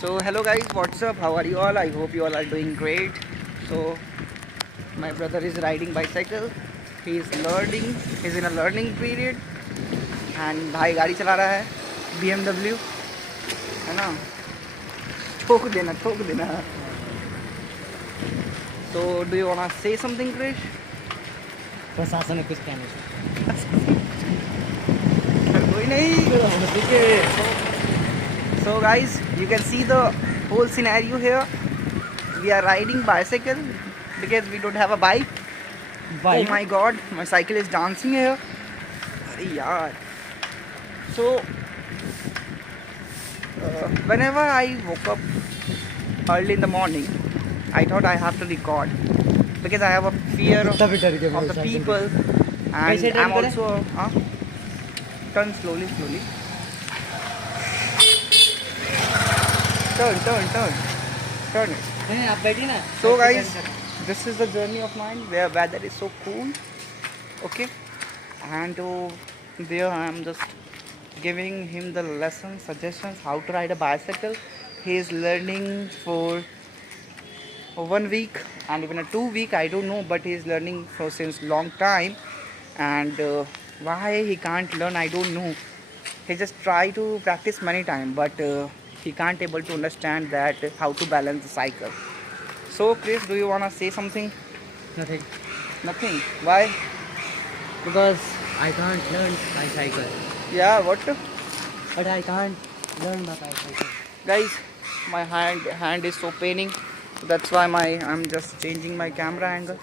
So hello guys, what's up? How are you all? I hope you all are doing great. So my brother is riding bicycle. He is learning. He's in a learning period. And भाई गाड़ी चला रहा है BMW, है ना? ठोक देना. So do you wanna say something, Krish? प्रशासन ने कुछ कहना कोई नहीं. So guys, you can see the whole scenario here. We are riding bicycle because we don't have a bike. Oh my god, my cycle is dancing here. अरे यार. So whenever I woke up early in the morning, I thought I have to record because I have a fear of the people, and I'm also turn slowly. Turn it. आप बैठिए ना. So guys, this is the journey of mine where weather is so cool. Okay, and there I am just giving him the lessons, suggestions how to ride a bicycle. He is learning for 1 week and even a 2 week, I don't know, but he is learning for since long time. And why he can't learn, I don't know. He just try to practice many times, but he can't able to understand that how to balance the cycle. So Chris, do you wanna say something? Nothing. Nothing. Why? Because I can't learn bicycle. Yeah, what? But I can't learn the bicycle. Guys, my hand is so paining. That's why I'm just changing my camera angle.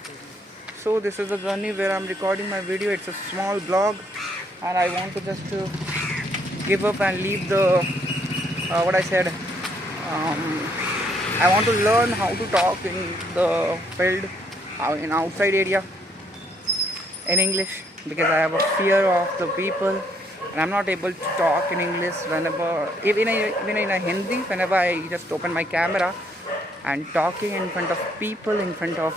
So this is the journey where I'm recording my video. It's a small vlog, and I want to just give up and leave the what I said. I want to learn how to talk in the field, in outside area, in English, because I have a fear of the people, and I'm not able to talk in English whenever, even in a Hindi, whenever I just open my camera and talking in front of people, in front of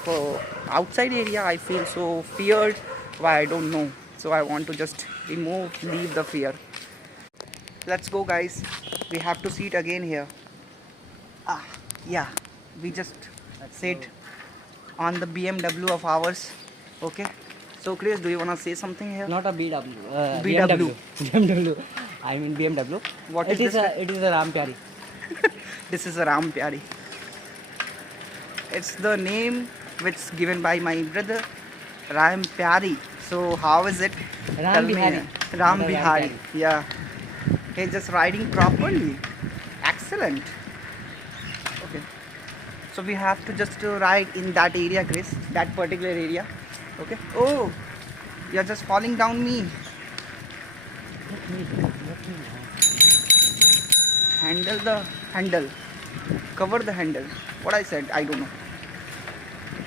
outside area, I feel so feared. Why, I don't know. So I want to just leave the fear. Let's go guys. We have to sit again here. Yeah, we just sit on the BMW of ours. Okay. So Chris, do you want to say something here? Not a BW. BW. BMW. I mean BMW. What is it is this? It is a Ram Pyari. This is a Ram Pyari. It's the name which is given by my brother, Ram Pyari. So how is it? Ram Tell me. Bihari. Ram Not a Ram Bihari. Pyari. Yeah. He's just riding properly. Excellent. Okay. So we have to just ride in that area, Chris. That particular area. Okay. Oh, you're just falling down me. Handle the handle. Cover the handle. What I said, I don't know.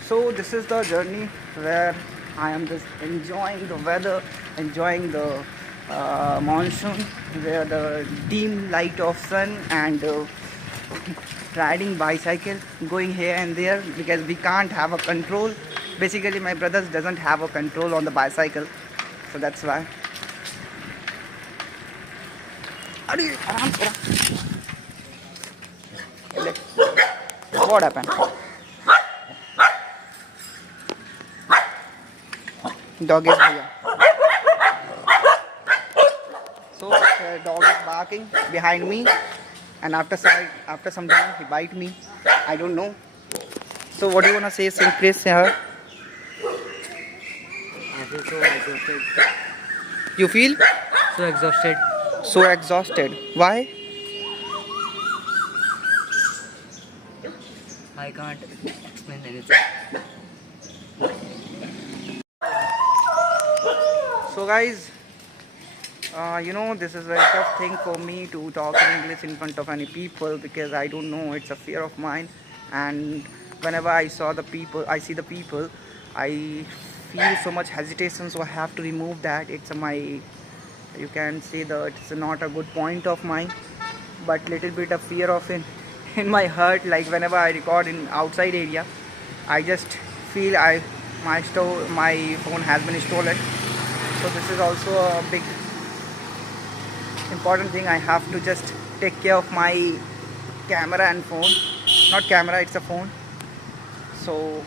So this is the journey where I am just enjoying the weather, enjoying the monsoon, where the dim light of sun, and riding bicycle, going here and there because we can't have a control. Basically, my brothers doesn't have a control on the bicycle, so that's why. What happened? Dog is here. So the dog is barking behind me, and after some time he bite me. I don't know. So what do you wanna say, Chris? Here? I feel so exhausted. You feel So exhausted. so exhausted. Why? I can't explain anything. So guys, this is a very tough thing for me to talk in English in front of any people because I don't know, it's a fear of mine. And whenever I see the people, I feel so much hesitation, so I have to remove that. You can say that it's not a good point of mine, but little bit of fear of in my heart. Like whenever I record in outside area, I just feel my phone has been stolen. So this is also a big important thing. I have to just take care of my camera and phone. Not camera, it's a phone. So,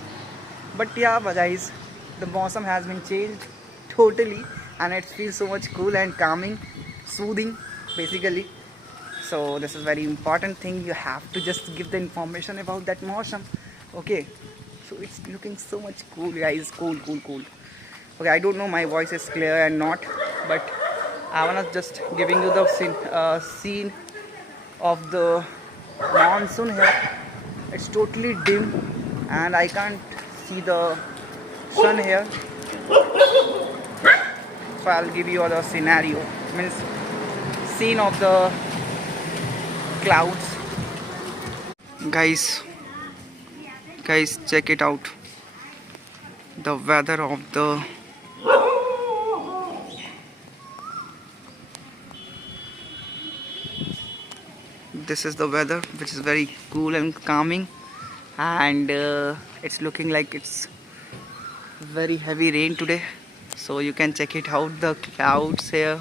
but yeah, but guys, the Mosam has been changed totally, and it feels so much cool and calming, soothing, basically. So this is very important thing. You have to just give the information about that Mosam. Okay, so it's looking so much cool, guys. Cool, cool, cool. Okay, I don't know my voice is clear and not, but I wanna just giving you the scene of the monsoon here. It's totally dim and I can't see the sun here. So I'll give you the scenario, means scene of the clouds. Guys, check it out. The weather of the this is the weather, which is very cool and calming, and it's looking like it's very heavy rain today. So you can check it out, the clouds here.